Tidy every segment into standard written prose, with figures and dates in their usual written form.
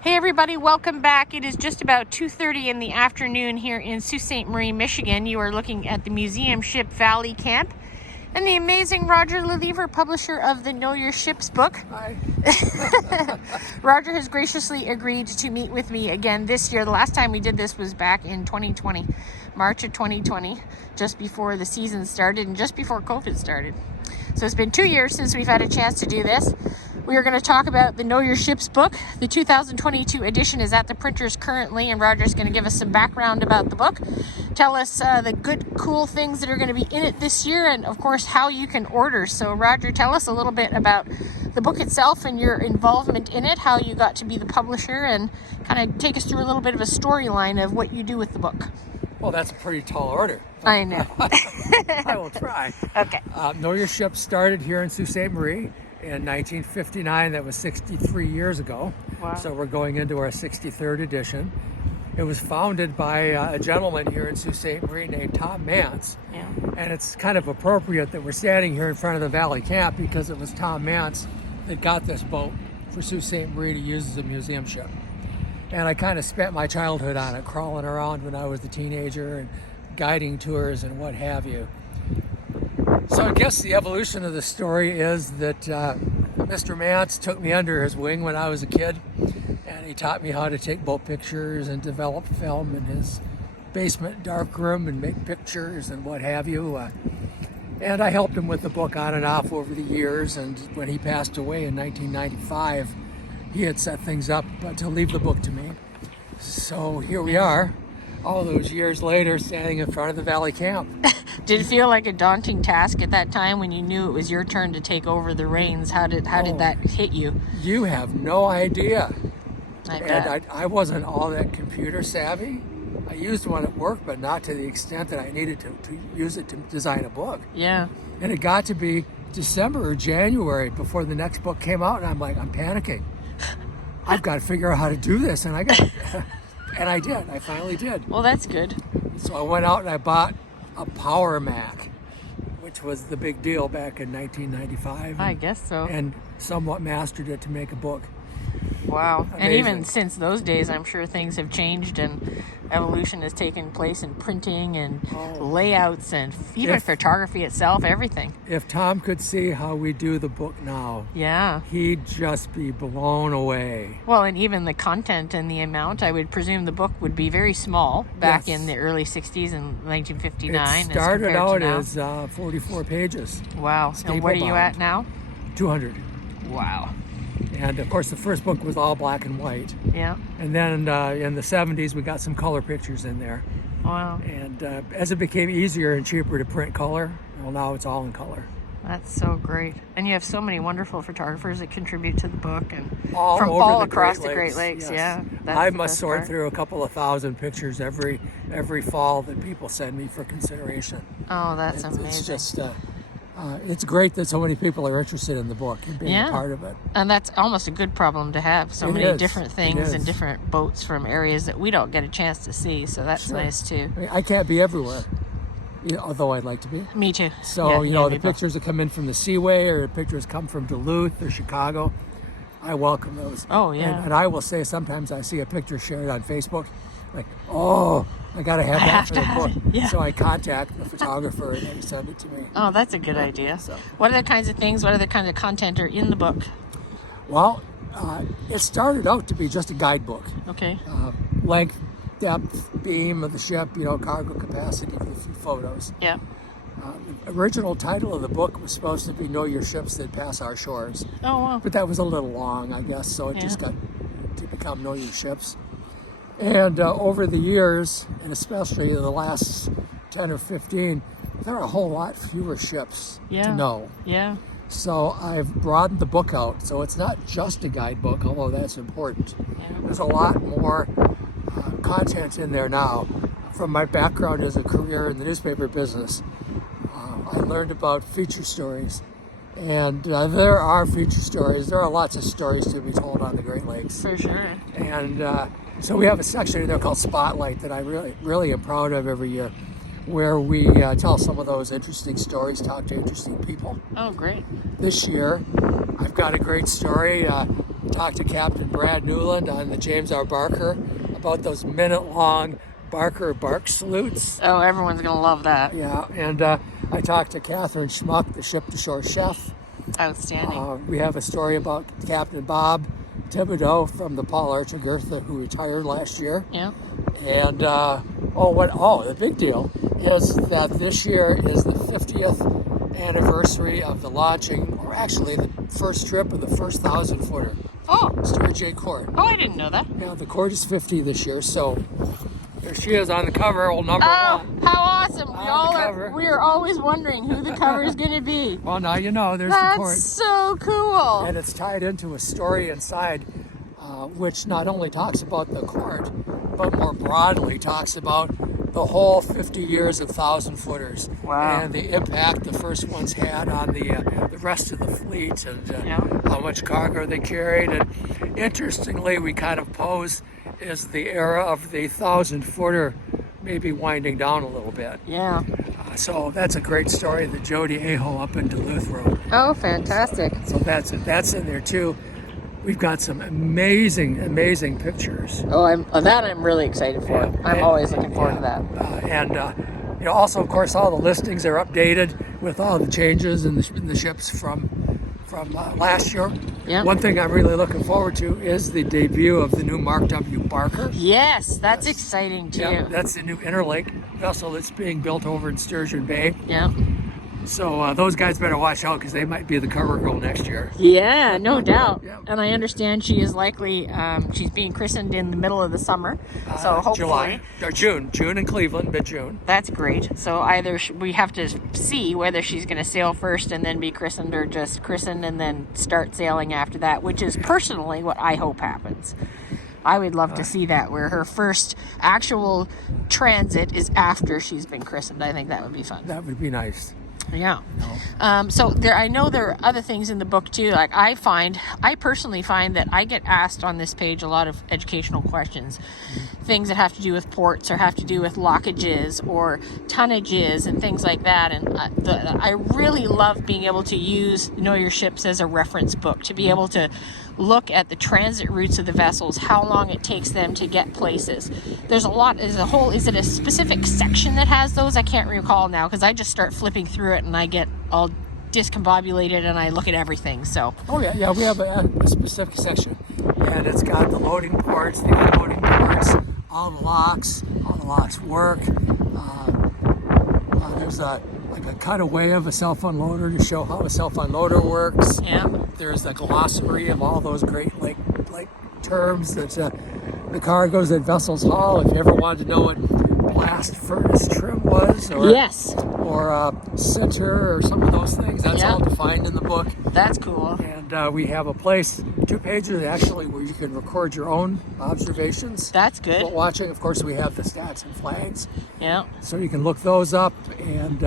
Hey everybody, welcome back. It is just about 2:30 in the afternoon here in Sault Ste. Marie, Michigan. You are looking at the museum ship Valley Camp and the amazing Roger LeLievre, publisher of the Know Your Ships book. Hi. Roger has graciously agreed to meet with me again this year. The last time we did this was back in 2020, March of 2020, just before the season started and just before COVID started. So it's been 2 years since we've had a chance to do this. We are going to talk about the Know Your Ships book. The 2022 edition is at the printers currently, and Roger's going to give us some background about the book, tell us the good, cool things that are going to be in it this year, and of course how you can order. So Roger, tell us a little bit about the book itself and your involvement in it, how you got to be the publisher, and kind of take us through a little bit of a storyline of what you do with the book. Well, that's a pretty tall order. I know. I will try. Okay. Know Your Ship started here in Sault Ste. Marie in 1959. That was 63 years ago. Wow. So we're going into our 63rd edition. It was founded by a gentleman here in Sault Ste. Marie named Tom Mance. Yeah. And it's kind of appropriate that we're standing here in front of the Valley Camp because it was Tom Mance that got this boat for Sault Ste. Marie to use as a museum ship. And I kind of spent my childhood on it, crawling around when I was a teenager and guiding tours and what have you. So I guess the evolution of the story is that Mr. Mance took me under his wing when I was a kid, and he taught me how to take boat pictures and develop film in his basement darkroom and make pictures and what have you. And I helped him with the book on and off over the years, and when he passed away in 1995, he had set things up to leave the book to me. So here we are, all those years later, standing in front of the Valley Camp. Did it feel like a daunting task at that time when you knew it was your turn to take over the reins? How did that hit you? You have no idea. I bet. And I wasn't all that computer savvy. I used one at work, but not to the extent that I needed to use it to design a book. Yeah. And it got to be December or January before the next book came out, and I'm like, I'm panicking. I've got to figure out how to do this, and I did. I finally did. Well, that's good. So I went out and I bought a Power Mac, which was the big deal back in 1995. I guess so. And somewhat mastered it to make a book. Wow. And Amazing. even since those days, I'm sure things have changed and evolution has taken place in printing and layouts and even photography itself, everything. If Tom could see how we do the book now, Yeah. he'd just be blown away. Well, and even the content and the amount, I would presume the book would be very small back Yes. in the early 60s and 1959. It started out as as 44 pages, wow. And what are you staple-bound. at now? 200. Wow. And of course, the first book was all black and white. Yeah. And then in the 70s, we got some color pictures in there. Wow. And as it became easier and cheaper to print color, well, now it's all in color. That's so great. And you have so many wonderful photographers that contribute to the book and All from over all the across Great the Great Lakes, Lakes. yes. Yeah. That's I the must best sort part. through a couple of thousand pictures every fall that people send me for consideration. Oh, that's amazing. It's just, it's great that so many people are interested in the book and being Yeah. a part of it. And that's almost a good problem to have. So It many is. different It things and is. different boats from areas that we don't get a chance to see. So that's Sure. nice too. I mean, I can't be everywhere, although I'd like to be. Me too. So, Yeah, the me both. pictures that come in from the Seaway or the pictures come from Duluth or Chicago, I welcome those. Oh, yeah. And I will say sometimes I see a picture shared on Facebook, like, oh, I got to have that have for to the have book. it, yeah. So I contact the photographer and they send it to me. Oh, that's a good idea. So- What other kinds of things, what other kinds of content are in the book? Well, it started out to be just a guidebook. Okay. Length, depth, beam of the ship, cargo capacity with a few photos. Yeah. The original title of the book was supposed to be Know Your Ships That Pass Our Shores. Oh, wow. But that was a little long, I guess, so it just Yeah. got to become Know Your Ships. And over the years, and especially in the last 10 or 15, there are a whole lot fewer ships Yeah. to know. Yeah. So I've broadened the book out, so it's not just a guidebook, although that's important. There's a lot more content in there now. From my background as a career in the newspaper business, I learned about feature stories. And there are feature stories. There are lots of stories to be told on the Great Lakes. For sure. And so we have a section in there called Spotlight that I really am proud of every year, where we tell some of those interesting stories, talk to interesting people. Oh, great. This year, I've got a great story. Talked to Captain Brad Newland on the James R. Barker about those minute-long Barker bark salutes. Oh, everyone's going to love that. Yeah, and I talked to Catherine Schmuck, the ship-to-shore chef. Outstanding. We have a story about Captain Bob Thibodeau from the Paul Archer Gertha, who retired last year. Yeah. And the big deal is that this year is the 50th anniversary of the launching, or actually the first trip of the first 1,000-footer. Oh. Stuart J. Court. Oh, I didn't know that. Yeah, the Court is 50 this year, so there she is on the cover, old number one. How awesome. We are always wondering who the cover is going to be. Well, now you know, there's That's the Court. so cool. And it's tied into a story inside, which not only talks about the Court, but more broadly talks about the whole 50 years of 1,000-footers. Wow. And the impact the first ones had on the rest of the fleet, and how much cargo they carried. And interestingly, we kind of pose as the era of the 1,000-footer maybe winding down a little bit. Yeah. So that's a great story that Jody Aho up in Duluth wrote. Oh, fantastic. So that's in there too. We've got some amazing pictures. Oh, I'm really excited for. I'm always looking forward to that. And also, of course, all the listings are updated with all the changes in the ships from last year. Yeah. One thing I'm really looking forward to is the debut of the new Mark W. Barker. Yes, that's exciting too. Yeah, that's the new interlake vessel that's being built over in Sturgeon Bay. Yeah. So those guys better watch out, because they might be the Covergirl next year. Yeah, no doubt. Yeah. And I understand she is likely, she's being christened in the middle of the summer. So hopefully. July, or June in Cleveland, mid-June. That's great. So either we have to see whether she's going to sail first and then be christened, or just christened and then start sailing after that, which is personally what I hope happens. I would love to see that, where her first actual transit is after she's been christened. I think that would be fun. That would be nice. Yeah. So I know there are other things in the book too. Like I personally find that I get asked on this page a lot of educational questions, things that have to do with ports, or have to do with lockages or tonnages and things like that. And I really love being able to use Know Your Ships as a reference book, to be able to look at the transit routes of the vessels, how long it takes them to get places. There's a lot as a whole. Is it a specific section that has those? I can't recall now, because I just start flipping through it and I get all discombobulated and I look at everything. So yeah, we have a specific section, and it's got the loading ports, the unloading ports, all the locks work. There's a cutaway of a self-unloader to show how a self-unloader works. Yeah. There's a glossary of all those great lake terms that the cargoes that vessels haul. If you ever wanted to know what blast furnace trim was, or Yes. or center, or some of those things, that's all defined in the book. That's cool. And we have a place, 2 pages actually, where you can record your own observations. That's good. But watching, of course, we have the stats and flags. Yeah. So you can look those up. And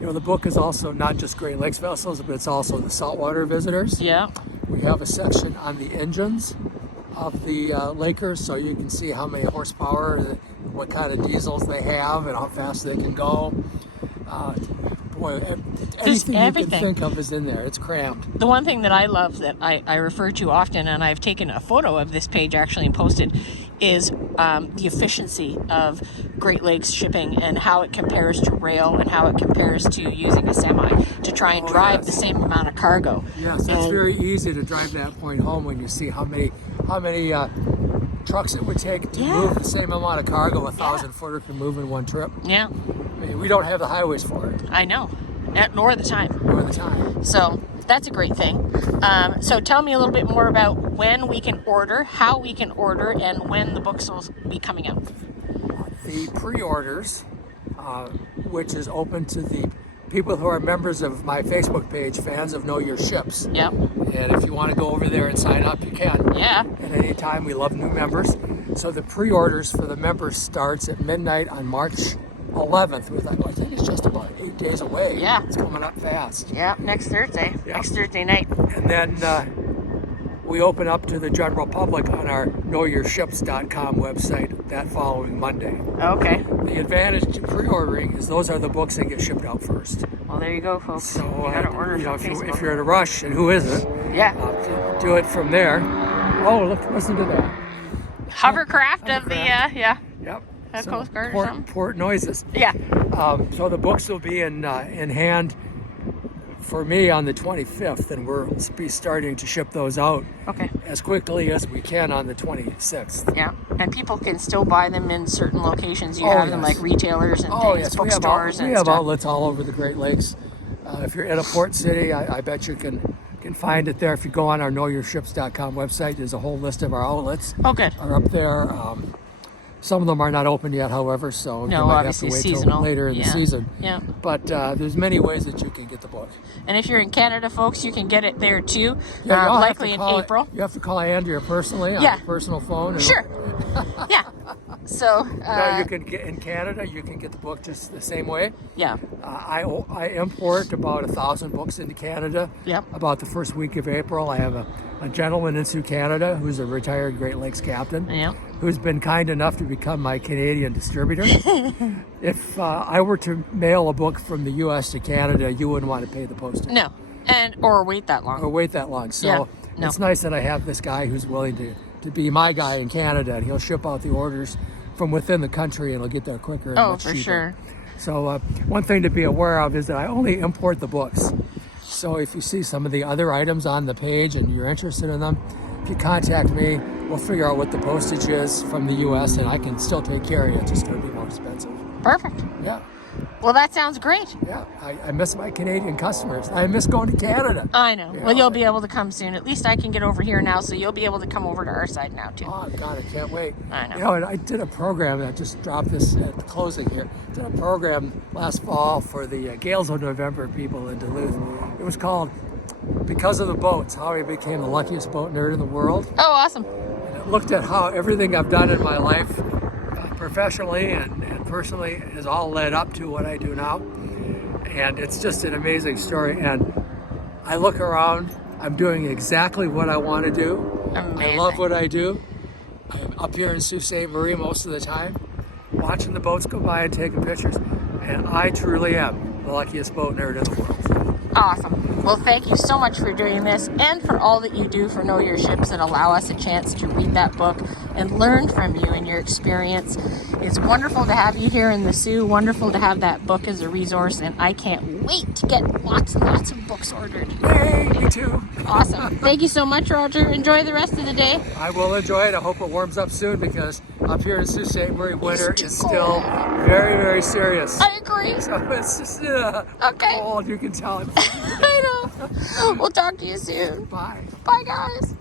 the book is also not just Great Lakes vessels, but it's also the saltwater visitors. Yeah. We have a section on the engines of the Lakers, so you can see how many horsepower, what kind of diesels they have, and how fast they can go. Anything you can think of is in there. It's crammed. The one thing that I love, that I refer to often, and I've taken a photo of this page actually and posted, is the efficiency of Great Lakes shipping, and how it compares to rail, and how it compares to using a semi to try and drive the same amount of cargo. Yes, it's very easy to drive that point home when you see how many trucks it would take to move the same amount of cargo a 1,000-footer can move in one trip. Yeah. I mean, we don't have the highways for it. I know. Nor the time. So that's a great thing. So tell me a little bit more about when we can order, how we can order, and when the books will be coming out. The pre-orders, which is open to the people who are members of my Facebook page, fans of Know Your Ships. Yeah. And if you want to go over there and sign up, you can. Yeah. At any time. We love new members. So the pre-orders for the members starts at midnight on March 11th. I think it's just about 8 days away. Yeah. It's coming up fast. Yeah, next Thursday. Yeah. Next Thursday night. And then we open up to the general public on our knowyourships.com website that following Monday. Okay. The advantage to pre-ordering is those are the books that get shipped out first. Well, there you go, folks. So you gotta order you know, from Facebook. if you're in a rush, and who isn't, Yeah. do it from there. Oh, look, listen to that. Hovercraft of the, yeah. Yep. A Coast Guard or something? Port noises. Yeah. So the books will be in hand for me on the 25th, and we'll be starting to ship those out Okay. as quickly as we can on the 26th. Yeah. And people can still buy them in certain locations. You Oh, have them yes. like retailers and Oh, things, yes, bookstores we and have stuff. outlets all over the Great Lakes. If you're in a port city, I bet you can find it there. If you go on our knowyourships.com website, there's a whole list of our outlets Oh, good. are up there. Some of them are not open yet, however, so No, you might have obviously to wait till seasonal. later in the Yeah. season. Yeah. But there's many ways that you can get the book. And if you're in Canada, folks, you can get it there too. Yeah, you'll have likely to in call April. You have to call Andrea personally on Yeah. her personal phone. And Sure. Yeah. So, No, you can get in Canada. You can get the book just the same way. yeah. I import about 1,000 books into Canada. Yep. About the first week of April, I have a gentleman in Sault Canada who's a retired Great Lakes captain. Yep. Who's been kind enough to become my Canadian distributor. If I were to mail a book from the U.S. to Canada, you wouldn't want to pay the postage No. Or wait that long. or wait that long. So Yeah, no. it's nice that I have this guy who's willing to be my guy in Canada, and he'll ship out the orders from within the country, and it'll get there quicker and Oh, much for cheaper. sure. So one thing to be aware of is that I only import the books. So if you see some of the other items on the page and you're interested in them, if you contact me, we'll figure out what the postage is from the U.S. and I can still take care of you. It's just going to be more expensive. Perfect. Yeah, Well, that sounds great. yeah. I miss my Canadian customers. I miss going to Canada. I know. Yeah. Well, you'll be able to come soon. At least I can get over here now, so you'll be able to come over to our side now too. Oh God, I can't wait. I know. You know, and I did a program, and I just dropped this at the closing here. Did a program last fall for the Gales of November people in Duluth. It was called "Because of the Boats: How I Became the Luckiest Boat Nerd in the World." Oh, awesome. And it looked at how everything I've done in my life, professionally and personally, has all led up to what I do now. And it's just an amazing story. And I look around, I'm doing exactly what I want to do. Amazing. I love what I do. I'm up here in Sault Ste. Marie most of the time, watching the boats go by and taking pictures. And I truly am the luckiest boat nerd in the world. Awesome. Well, thank you so much for doing this and for all that you do for Know Your Ships and allow us a chance to read that book and learn from you and your experience. It's wonderful to have you here in the Soo. Wonderful to have that book as a resource, and I can't wait to get lots and lots of books ordered. Yay, me too. Awesome. Thank you so much, Roger. Enjoy the rest of the day. I will enjoy it. I hope it warms up soon because up here in Sault Ste. Marie, winter too is still very, very serious. I agree. So it's just Okay. cold, you can tell. I know. We'll talk to you soon. Bye. Bye, guys.